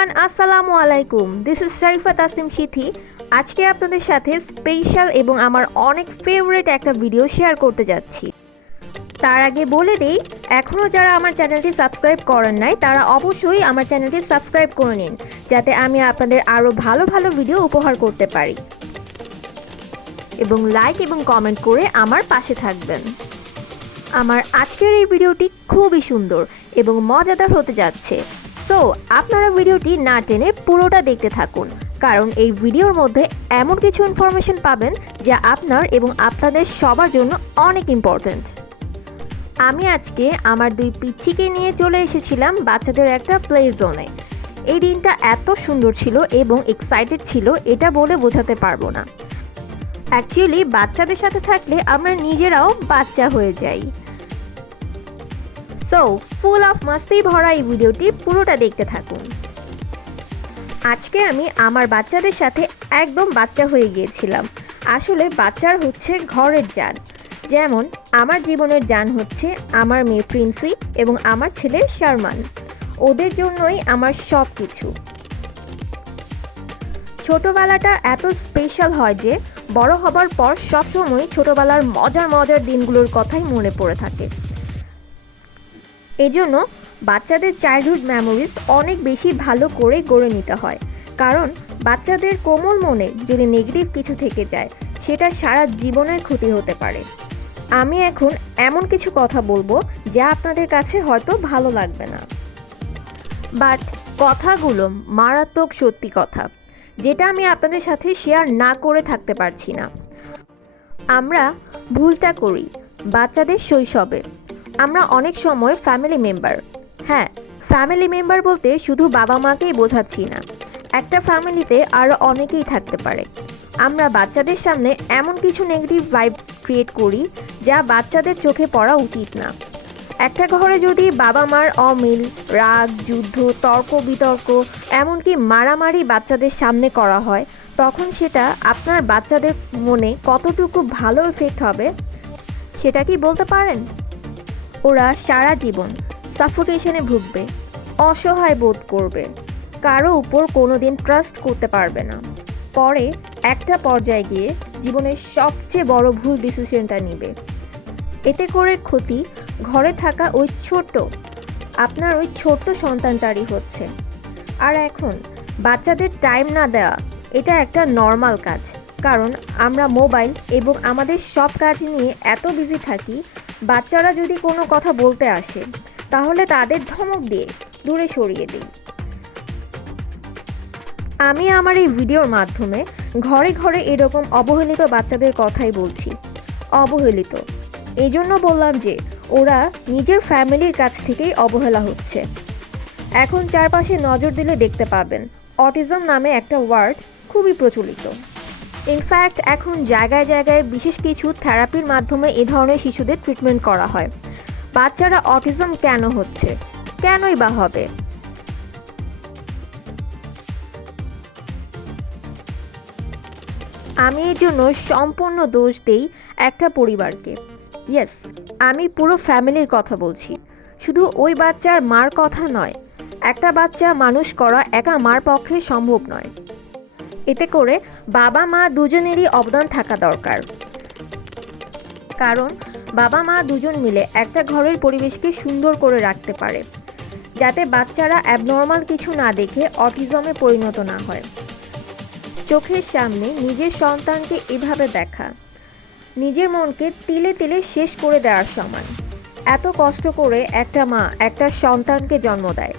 Everyone, আসসালামু আলাইকুম। This is Sharifa Tasnim সিথি। আজকে আপনাদের সাথে স্পেশাল এবং আমার অনেক ফেভারিট একটা ভিডিও শেয়ার করতে যাচ্ছি। তার আগে বলে দেই, এখনও যারা আমার চ্যানেলটি সাবস্ক্রাইব করেন নাই তারা অবশ্যই আমার চ্যানেলটি সাবস্ক্রাইব করে নিন, যাতে আমি আপনাদের আরও ভালো ভালো ভিডিও উপহার করতে পারি, এবং লাইক এবং কমেন্ট করে আমার পাশে থাকবেন। আমার আজকের এই ভিডিওটি খুবই সুন্দর এবং মজাদার হতে যাচ্ছে। সো আপনারা ভিডিওটি না টেনে পুরোটা দেখতে থাকুন, কারণ এই ভিডিওর মধ্যে এমন কিছু ইনফরমেশন পাবেন যা আপনার এবং আপনাদের সবার জন্য অনেক ইম্পর্ট্যান্ট। আমি আজকে আমার দুই পিচ্চিকে নিয়ে চলে এসেছিলাম বাচ্চাদের একটা প্লে জোনে। এই দিনটা এত সুন্দর ছিল এবং এক্সাইটেড ছিল, এটা বলে বোঝাতে পারবো না। অ্যাকচুয়ালি বাচ্চাদের সাথে থাকলে আমরা নিজেরাও বাচ্চা হয়ে যাই। সো ফুল অফ মাস্তি ভরা এই ভিডিওটি পুরোটা দেখতে থাকুন। আজকে আমি আমার বাচ্চাদের সাথে একদম বাচ্চা হয়ে গিয়েছিলাম। আসলে বাচ্চার হচ্ছে ঘরের জান। যেমন আমার জীবনের জান হচ্ছে আমার মেয়ে প্রিন্সি এবং আমার ছেলে শারমান। ওদের জন্যই আমার সব কিছু। ছোটোবেলাটা এত স্পেশাল হয় যে বড় হবার পর সবসময় ছোটোবেলার মজার মজার দিনগুলোর কথাই মনে পড়ে থাকে। এজন্য বাচ্চাদের চাইল্ডহুড মেমোরিজ অনেক বেশি ভালো করে গড়ে নিতে হয়, কারণ বাচ্চাদের কোমল মনে যদি নেগেটিভ কিছু থেকে যায় সেটা সারা জীবনের ক্ষতি হতে পারে। আমি এখন এমন কিছু কথা বলবো যা আপনাদের কাছে হয়তো ভালো লাগবে না, বাট কথাগুলো মারাত্মক সত্যি কথা, যেটা আমি আপনাদের সাথে শেয়ার না করে থাকতে পারছি না। আমরা ভুলটা করি বাচ্চাদের শৈশবে। আমরা অনেক সময় ফ্যামিলি মেম্বার, হ্যাঁ ফ্যামিলি মেম্বার বলতে শুধু বাবা মাকেই বোঝাচ্ছি না, একটা ফ্যামিলিতে আরও অনেকেই থাকতে পারে। আমরা বাচ্চাদের সামনে এমন কিছু নেগেটিভ ভাইব ক্রিয়েট করি যা বাচ্চাদের চোখে পড়া উচিত না। একটা ঘরে যদি বাবা মার অমিল, রাগ, যুদ্ধ, তর্ক বিতর্ক, এমনকি মারামারি বাচ্চাদের সামনে করা হয়, তখন সেটা আপনার বাচ্চাদের মনে কতটুকু ভালো এফেক্ট হবে সেটা কি বলতে পারেন? ওরা সারা জীবন সাফোকেশনে ভুগবে, অসহায় বোধ করবে, কারো উপর কোনোদিন ট্রাস্ট করতে পারবে না। পরে একটা পর্যায়ে গিয়ে জীবনের সবচেয়ে বড় ভুল ডিসিশনটা নেবে। এতে করে ক্ষতি ঘরে থাকা আপনার ওই ছোট্ট সন্তানটারই হচ্ছে। আর এখন বাচ্চাদের টাইম না দেওয়া এটা একটা নর্মাল কাজ, কারণ আমরা মোবাইল এবং আমাদের সব কাজ নিয়ে এত বিজি থাকি। বাচ্চারা যদি কোনো কথা বলতে আসে তাহলে তাদের ধমক দিয়ে দূরে সরিয়ে দিই। আমি আমার এই ভিডিওর মাধ্যমে ঘরে ঘরে এরকম অবহেলিত বাচ্চাদের কথাই বলছি। অবহেলিত এই জন্য বললাম যে ওরা নিজের ফ্যামিলির কাছ থেকেই অবহেলা হচ্ছে। এখন চারপাশে নজর দিলে দেখতে পাবেন অটিজম নামে একটা ওয়ার্ড খুবই প্রচলিত। ইনফ্যাক্ট এখন জায়গায় জায়গায় বিশেষ কিছু থেরাপির মাধ্যমে এ ধরনের শিশুদের ট্রিটমেন্ট করা হয়। বাচ্চারা অটিজম কেন হচ্ছে, কেনই বা হবে? আমি এর জন্য সম্পূর্ণ দোষ দেই একটা পরিবারকে। ইয়েস, আমি পুরো ফ্যামিলির কথা বলছি, শুধু ওই বাচ্চার মার কথা নয়। একটা বাচ্চা মানুষ করা একা মার পক্ষে সম্ভব নয়। এতে করে বাবা মা দুজনেরই অবদান থাকা দরকার, কারণ বাবা মা দুজন মিলে একটা ঘরের পরিবেশকে সুন্দর করে রাখতে পারে, যাতে বাচ্চারা অ্যাবনর্মাল কিছু না দেখে অটিজমে পরিণত না হয়। চোখের সামনে নিজের সন্তানকে এভাবে দেখা নিজের মনকে তিলে তিলে শেষ করে দেওয়ার সমান। এত কষ্ট করে একটা মা একটা সন্তানকে জন্ম দেয়,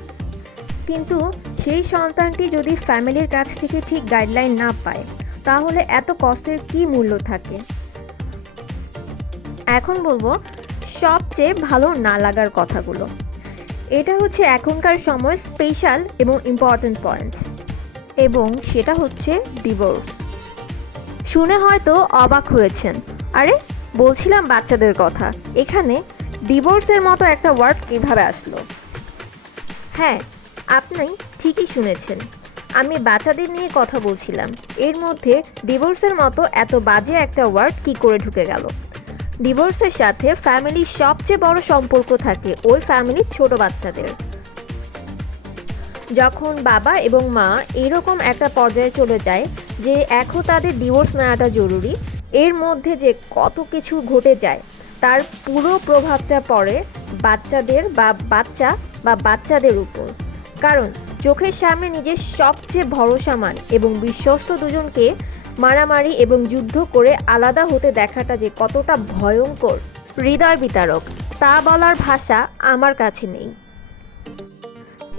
কিন্তু সেই সন্তানটি যদি ফ্যামিলির কাছ থেকে ঠিক গাইডলাইন না পায় তাহলে এত কষ্টের কী মূল্য থাকে? এখন বলবো সবচেয়ে ভালো না লাগার কথাগুলো। এটা হচ্ছে এখনকার সময় স্পেশাল এবং ইম্পর্ট্যান্ট পয়েন্ট, এবং সেটা হচ্ছে ডিভোর্স। শুনে হয়তো অবাক হয়েছেন, আরে বলছিলাম বাচ্চাদের কথা, এখানে ডিভোর্সের মতো একটা ওয়ার্ড কীভাবে আসলো? হ্যাঁ, আপনি ঠিকই শুনেছেন, আমি বাচ্চাদের নিয়ে কথা বলছিলাম। এর মধ্যে ডিভোর্সের মতো এত বাজে একটা ওয়ার্ড কী করে ঢুকে গেল? ডিভোর্সের সাথে ফ্যামিলির সবচেয়ে বড় সম্পর্ক থাকে ওই ফ্যামিলির ছোট বাচ্চাদের। যখন বাবা এবং মা এরকম একটা পর্যায়ে চলে যায় যে এখন তাদের ডিভোর্স নেওয়াটা জরুরি, এর মধ্যে যে কত কিছু ঘটে যায় তার পুরো প্রভাবটা পড়ে বাচ্চাদের উপর। কারণ চোখের সামনে নিজের সবচেয়ে ভরসামান এবং বিশ্বস্ত দুজনকে মারামারি এবং যুদ্ধ করে আলাদা হতে দেখাটা যে কতটা ভয়ঙ্কর, হৃদয় বিতারক, তা বলার ভাষা আমার কাছে নেই।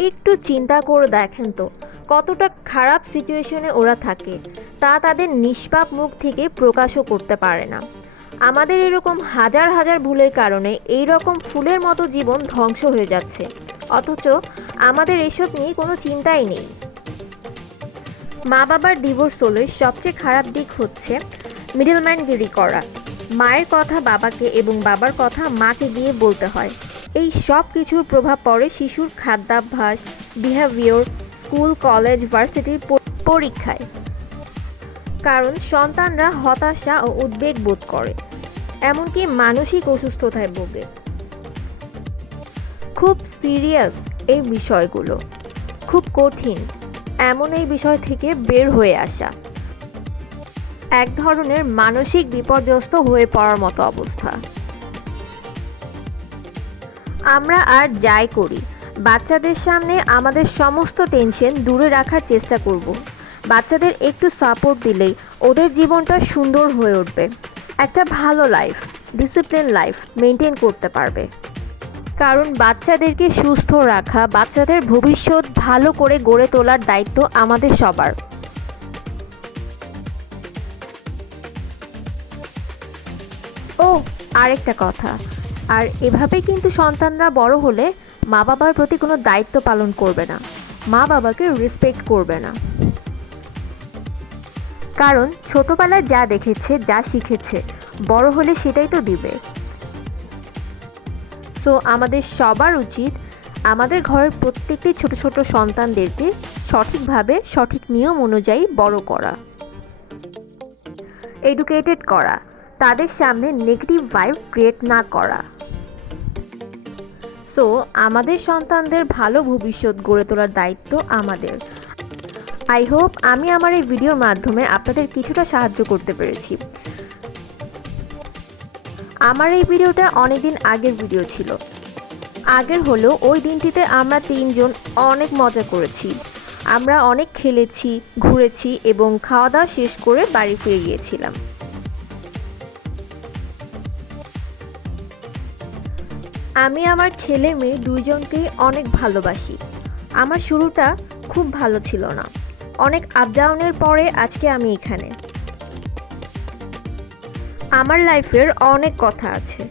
একটু চিন্তা করে দেখেন তো কতটা খারাপ সিচুয়েশনে ওরা থাকে, তা তাদের নিষ্পাপ মুখ থেকে প্রকাশও করতে পারে না। আমাদের এরকম হাজার হাজার ভুলের কারণে এই রকম ফুলের মতো জীবন ধ্বংস হয়ে যাচ্ছে, অথচ আমাদের এসব নিয়ে কোনো চিন্তাই নেই। মা বাবার ডিভোর্স হলে সবচেয়ে খারাপ দিক হচ্ছে মিডলম্যানগিরি করা। মায়ের কথা বাবাকে এবং বাবার কথা মাকে গিয়ে বলতে হয়। এই সব কিছুর প্রভাব পড়ে শিশুর খাদ্যাভ্যাস, বিহেভিয়ার, স্কুল, কলেজ, ভার্সিটির পরীক্ষায়। কারণ সন্তানরা হতাশা ও উদ্বেগ বোধ করে, এমনকি মানসিক অসুস্থতায় ভোগে। খুব সিরিয়াস এই বিষয়গুলো, খুব কঠিন এমন এই বিষয় থেকে বের হয়ে আসা এক ধরনের মানসিক বিপর্যস্ত হয়ে পড়ার মতো অবস্থা। আমরা আর যাই করি, বাচ্চাদের সামনে আমাদের সমস্ত টেনশন দূরে রাখার চেষ্টা করব। বাচ্চাদের একটু সাপোর্ট দিলেই ওদের জীবনটা সুন্দর হয়ে উঠবে, একটা ভালো লাইফ, ডিসিপ্লিন লাইফ মেনটেন করতে পারবে। কারণ বাচ্চাদেরকে সুস্থ রাখা, বাচ্চাদের ভবিষ্যৎ ভালো করে গড়ে তোলার দায়িত্ব আমাদের সবার। ও আরেকটা কথা, আর এভাবে কিন্তু সন্তানরা বড় হলে মা বাবার প্রতি কোনো দায়িত্ব পালন করবে না, মা বাবাকে রেসপেক্ট করবে না। কারণ ছোটবেলায় যা দেখেছে, যা শিখেছে, বড় হলে সেটাই তো দিবে। সো আমাদের সবার উচিত আমাদের ঘরের প্রত্যেকটি ছোট ছোট সন্তানদেরকে সঠিকভাবে, সঠিক নিয়ম অনুযায়ী বড় করা, এডুকেটেড করা, তাদের সামনে নেগেটিভ ভাইব ক্রিয়েট না করা। সো আমাদের সন্তানদের ভালো ভবিষ্যৎ গড়ে তোলার দায়িত্ব আমাদের। আই হোপ আমি আমার এই ভিডিওর মাধ্যমে আপনাদের কিছুটা সাহায্য করতে পেরেছি। আমার এই ভিডিওটা অনেকদিন আগের ভিডিও ছিল, আগের হলেও ওই দিনটিতে আমরা তিনজন অনেক মজা করেছি। আমরা অনেক খেলেছি, ঘুরেছি এবং খাওয়া দাওয়া শেষ করে বাড়ি ফিরে গিয়েছিলাম। আমি আমার ছেলে মেয়ে দুইজনকেই অনেক ভালোবাসি। আমার শুরুটা খুব ভালো ছিল না, অনেক আপ ডাউনের পরে আজকে আমি এখানে। আমার লাইফের অনেক কথা আছে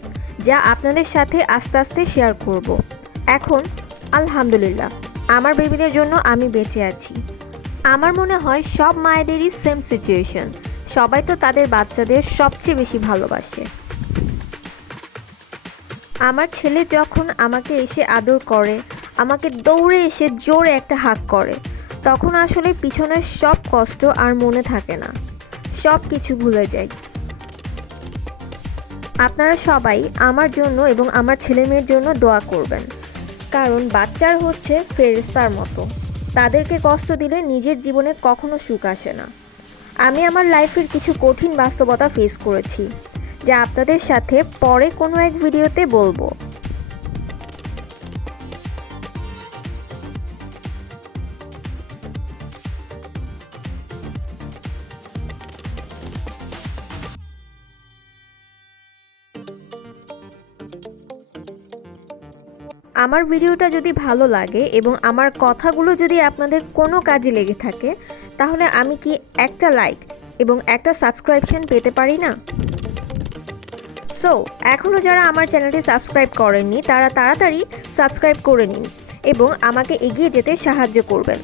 যা আপনাদের সাথে আস্তে আস্তে শেয়ার করব। এখন আলহামদুলিল্লাহ আমার বেবিদের জন্য আমি বেঁচে আছি। আমার মনে হয় সব মায়েদেরই সেম সিচুয়েশন, সবাই তো তাদের বাচ্চাদের সবচেয়ে বেশি ভালোবাসে। আমার ছেলে যখন আমাকে এসে আদর করে, আমাকে দৌড়ে এসে জোরে একটা হাগ করে, তখন আসলে পিছনের সব কষ্ট আর মনে থাকে না, সব কিছু ভুলে যাই। আপনারা সবাই আমার জন্য এবং আমার ছেলে মেয়ের জন্য দোয়া করবেন, কারণ বাচ্চার হচ্ছে ফেরেশতার মতো, তাদেরকে কষ্ট দিলে নিজের জীবনে কখনো সুখ আসে না। আমি আমার লাইফের কিছু কঠিন বাস্তবতা ফেস করেছি, যা আপনাদের সাথে পরে কোনো এক ভিডিওতে বলবো। আমার ভিডিওটা যদি ভালো লাগে এবং আমার কথাগুলো যদি আপনাদের কোনো কাজে লেগে থাকে, তাহলে আমি কি একটা লাইক এবং একটা সাবস্ক্রিপশন পেতে পারি না? সো এখনও যারা আমার চ্যানেলটি সাবস্ক্রাইব করেননি তারা তাড়াতাড়ি সাবস্ক্রাইব করে নিন এবং আমাকে এগিয়ে যেতে সাহায্য করবেন।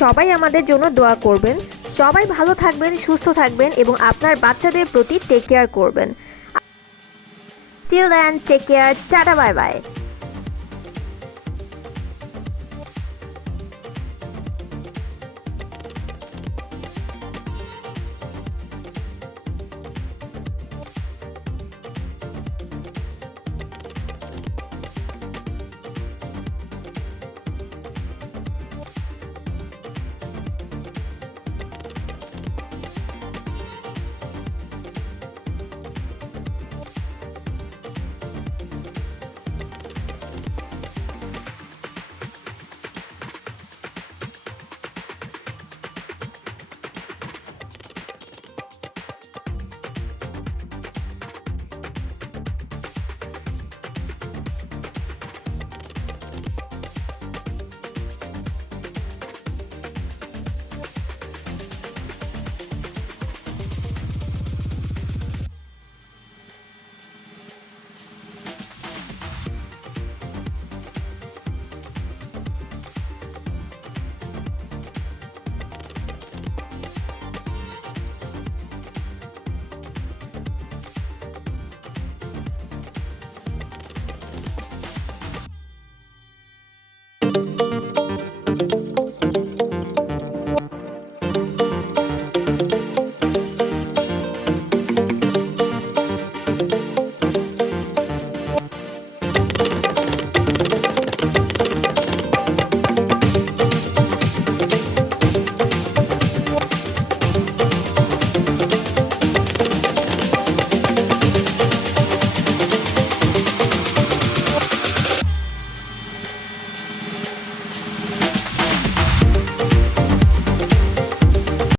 সবাই আমাদের জন্য দোয়া করবেন। সবাই ভালো থাকবেন, সুস্থ থাকবেন এবং আপনার বাচ্চাদের প্রতি টেক কেয়ার করবেন। Till then, take care, tata, bye by.